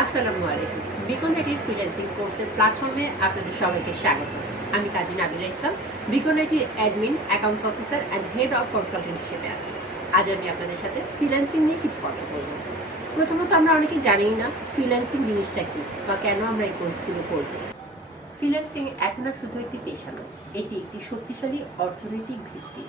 আসসালামু আলাইকুম। বিকনেটির ফ্রিল্যান্সিং কোর্সের প্ল্যাটফর্মে আপনাদের সবাইকে স্বাগত। আমি কাজী নাবিলা ইসলাম, বিকনেটির admin, accounts officer and head of consultant হিসেবে আছি। আজ আমি আপনাদের সাথে ফ্রিল্যান্সিং নিয়ে কিছু কথা বলবো। প্রথমত আমরা অনেকে জানিই না ফ্রিল্যান্সিং জিনিসটা কি বা কেন আমরা এই কোর্সগুলো করব। ফ্রিল্যান্সিং এখন আর শুধু একটি পেশা নয়, এটি একটি শক্তিশালী অর্থনৈতিক ভিত্তি।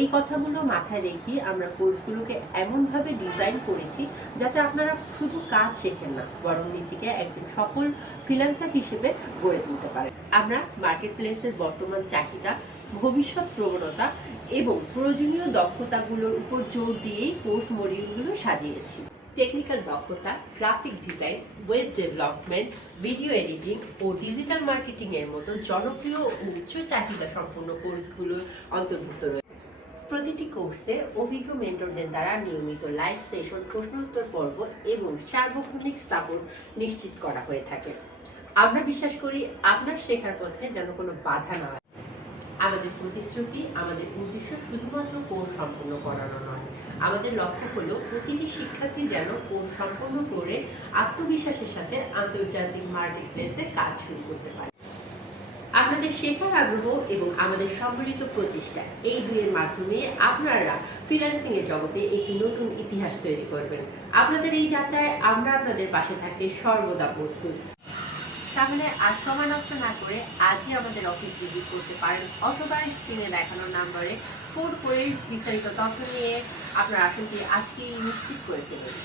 এই কথাগুলো মাথায় রেখে আমরা কোর্সগুলোকে এমনভাবে ডিজাইন করেছি যাতে আপনারা শুধু কাজ শেখেন না, বরং নিজেকে একজন সফল ফ্রিল্যান্সার হিসেবে গড়ে তুলতে পারেন। আমরা মার্কেট প্লেসের বর্তমান চাহিদা, ভবিষ্যৎ প্রবণতা এবং প্রয়োজনীয় দক্ষতাগুলোর উপর জোর দিয়েই কোর্স মডিউলগুলো সাজিয়েছি। টেকনিক্যাল দক্ষতা, graphic design, web development, video editing ও ডিজিটাল মার্কেটিং এর মতো জনপ্রিয় ও উচ্চ চাহিদা সম্পন্ন কোর্সগুলো অন্তর্ভুক্ত রয়েছে। প্রতিটি কোর্সে অভিজ্ঞ মেন্টরদের দ্বারা নিয়মিত লাইভ সেশন, প্রশ্ন উত্তর পর্ব এবং সার্বক্ষণিক সাপোর্ট নিশ্চিত করা হয়ে থাকে। আমরা বিশ্বাস করি আপনার শেখার পথে যেন কোনো বাধা না হয়। আমাদের প্রতিশ্রুতি, আমাদের উদ্দেশ্য শুধুমাত্র কোর্স সম্পন্ন করানো নয়। আমাদের লক্ষ্য হলো প্রতিটি শিক্ষার্থী যেন কোর্স সম্পন্ন করে আত্মবিশ্বাসের সাথে আন্তর্জাতিক মার্কেট প্লেসে কাজ শুরু করতে পারে। আপনাদের শেখার আগ্রহ এবং আমাদের সম্মিলিত প্রচেষ্টা, এই দুইয়ের মাধ্যমে আপনারা ফ্রিল্যান্সিং এর জগতে একটি নতুন ইতিহাস তৈরি করবেন। আপনাদের এই যাত্রায় আমরা আপনাদের পাশে থাকতে সর্বদা প্রস্তুত। তাহলে আর সময় নষ্ট না করে আজই আমাদের অফিস ভিজিট করতে পারেন, অথবা স্ক্রিনে দেখানো নাম্বারে ফোন করে বিস্তারিত তথ্য নিয়ে আপনার আসনটি আজকেই নিশ্চিত করে ফেলুন।